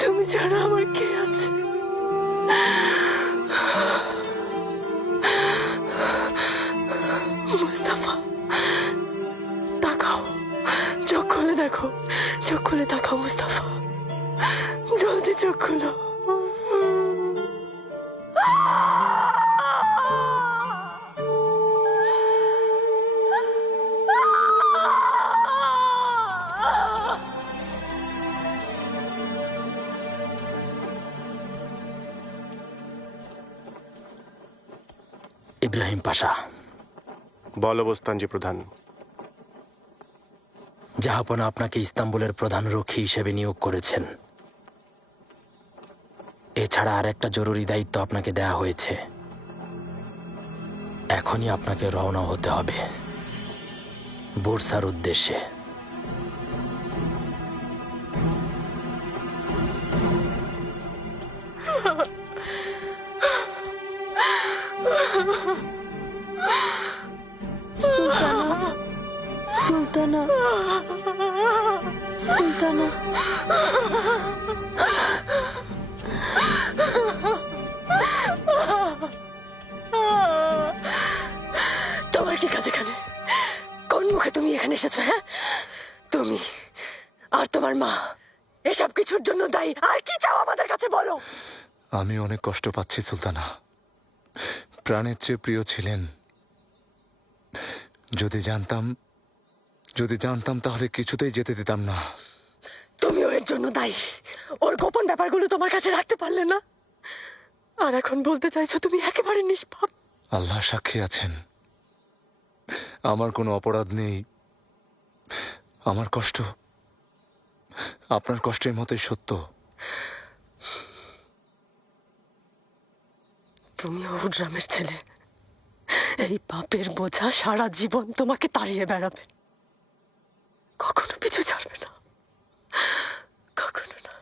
তুমি ছাড়া আমার কে আছে? মুস্তাফা, তাকাও, চোখ খুলে দেখো, চোখ খুলে তাকাও মুস্তাফা, জলদি চোখ খুলো। ইব্রাহিম পাশা। বলো বোস্তানজি প্রধান। জাহাপনা আপনাকে ইস্তাম্বুলের প্রধান রক্ষী হিসেবে নিয়োগ করেছেন। এছাড়া আর একটা জরুরি দায়িত্ব আপনাকে দেয়া হয়েছে। এখনই আপনাকে রওনা হতে হবে বুরসার উদ্দেশ্যে। সুলতানা, সুলতানা, তোমার কি কাজ এখানে? কোন মুখে তুমি এখানে এসেছো? হ্যাঁ, তুমি আর তোমার মা এসব কিছুর জন্য দায়ী। আর কি চাও আমাদের কাছে বলো? আমি অনেক কষ্ট পাচ্ছি সুলতানা। প্রাণের চেয়ে প্রিয় ছিলেন। যদি জানতাম তাহলে কিছুতেই যেতে দিতাম না। তুমিও এর জন্য দায়ী। ওর গোপন ব্যাপারগুলো তোমার কাছে রাখতে পারলে না, আর এখন বলতে চাইছো তুমি একেবারে নিষ্পাপ। আল্লাহ সাক্ষী আছেন, আমার কোনো অপরাধ নেই। আমার কষ্ট আপনার কষ্টের মতোই সত্য। তুমি ওড্রামের ছেলে। এই পাপের বোঝা সারা জীবন তোমাকে তাড়িয়ে বেড়াবে, কখনো পিছু ছাড়বে না, কখনো না।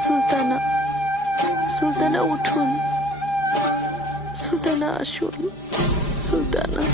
সুলতানা, সুলতানা উঠুন, সুলতানা আসুন, সুলতানা।